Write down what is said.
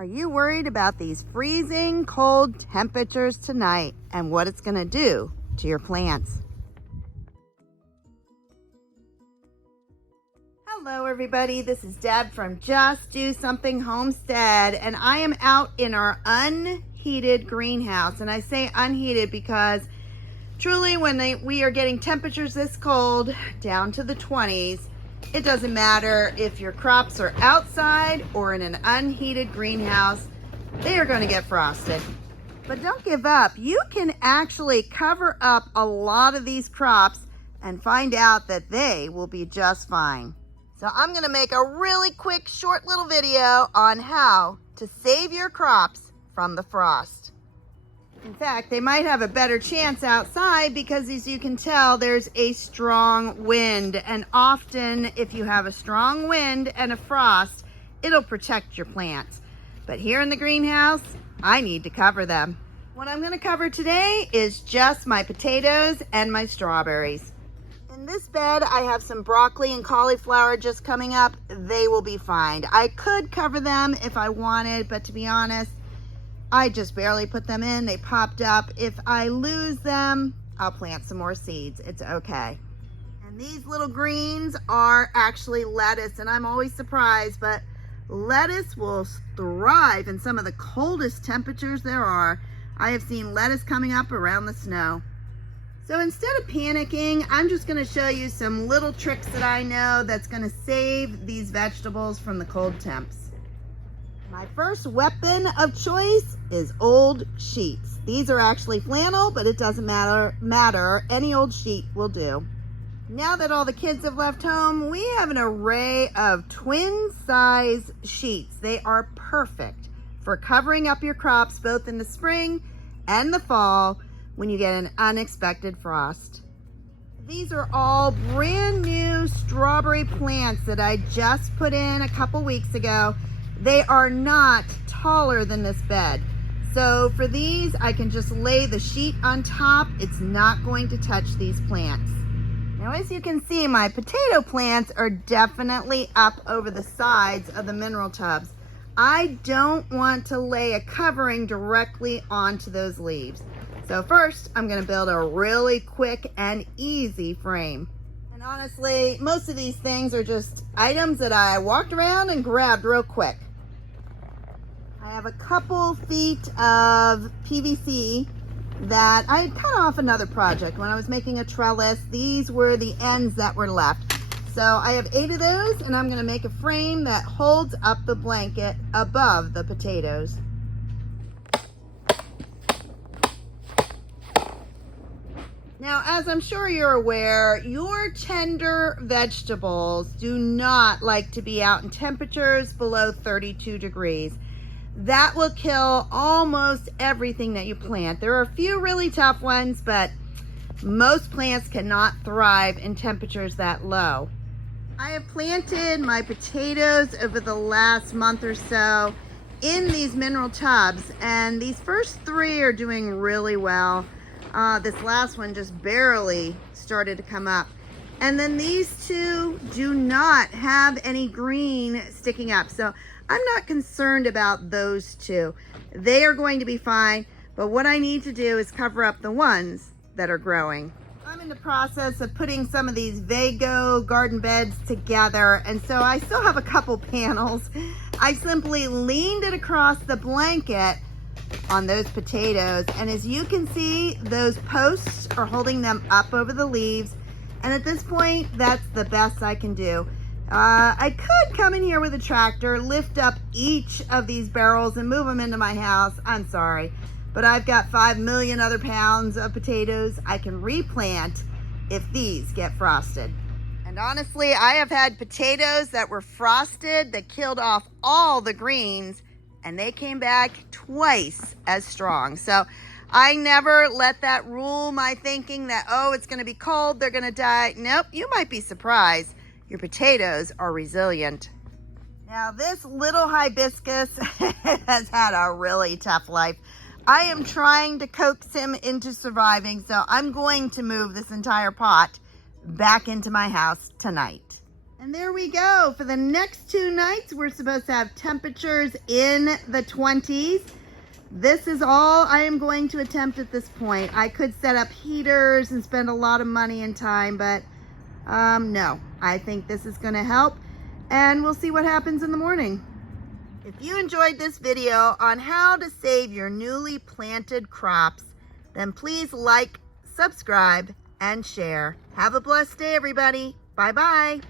Are you worried about these freezing cold temperatures tonight and what it's going to do to your plants? Hello everybody, this is Deb from Just Do Something Homestead, and I am out in our unheated greenhouse. And I say unheated because truly when we are getting temperatures this cold, down to the 20s, it doesn't matter if your crops are outside or in an unheated greenhouse, they are going to get frosted. But don't give up. You can actually cover up a lot of these crops and find out that they will be just fine. So I'm going to make a really quick, short little video on how to save your crops from the frost. In fact, they might have a better chance outside because, as you can tell, there's a strong wind. And often, if you have a strong wind and a frost, it'll protect your plants. But here in the greenhouse, I need to cover them. What I'm going to cover today is just my potatoes and my strawberries. In this bed, I have some broccoli and cauliflower just coming up. They will be fine. I could cover them if I wanted, but to be honest, I just barely put them in. They popped up. If I lose them, I'll plant some more seeds. It's okay. And these little greens are actually lettuce, and I'm always surprised, but lettuce will thrive in some of the coldest temperatures there are. I have seen lettuce coming up around the snow. So instead of panicking, I'm just going to show you some little tricks that I know that's going to save these vegetables from the cold temps. My first weapon of choice is old sheets. These are actually flannel, but it doesn't matter. Any old sheet will do. Now that all the kids have left home, we have an array of twin size sheets. They are perfect for covering up your crops both in the spring and the fall when you get an unexpected frost. These are all brand new strawberry plants that I just put in a couple weeks ago. They are not taller than this bed. So for these, I can just lay the sheet on top. It's not going to touch these plants. Now, as you can see, my potato plants are definitely up over the sides of the mineral tubs. I don't want to lay a covering directly onto those leaves. So first, I'm going to build a really quick and easy frame. And honestly, most of these things are just items that I walked around and grabbed real quick. I have a couple feet of PVC that I had cut off another project when I was making a trellis. These were the ends that were left. So I have 8 of those, and I'm going to make a frame that holds up the blanket above the potatoes. Now, as I'm sure you're aware, your tender vegetables do not like to be out in temperatures below 32 degrees. That will kill almost everything that you plant. There are a few really tough ones, but most plants cannot thrive in temperatures that low. I have planted my potatoes over the last month or so in these mineral tubs, and these first 3 are doing really well. This last one just barely started to come up. And then these 2 do not have any green sticking up. So I'm not concerned about those 2. They are going to be fine. But what I need to do is cover up the ones that are growing. I'm in the process of putting some of these Vago garden beds together. And so I still have a couple panels. I simply leaned it across the blanket on those potatoes, and as you can see, those posts are holding them up over the leaves, and at this point, that's the best I can do. I could come in here with a tractor, lift up each of these barrels and move them into my house. I'm sorry, but I've got 5 million other pounds of potatoes I can replant if these get frosted. And honestly, I have had potatoes that were frosted that killed off all the greens, and they came back twice as strong. So I never let that rule my thinking that, oh, it's going to be cold, they're going to die. Nope, you might be surprised. Your potatoes are resilient. Now, this little hibiscus has had a really tough life. I am trying to coax him into surviving, so I'm going to move this entire pot back into my house tonight. And there we go. For the next 2 nights, we're supposed to have temperatures in the 20s. This is all I am going to attempt at this point. I could set up heaters and spend a lot of money and time, but no. I think this is going to help, and we'll see what happens in the morning. If you enjoyed this video on how to save your newly planted crops, then please like, subscribe, and share. Have a blessed day, everybody. Bye-bye.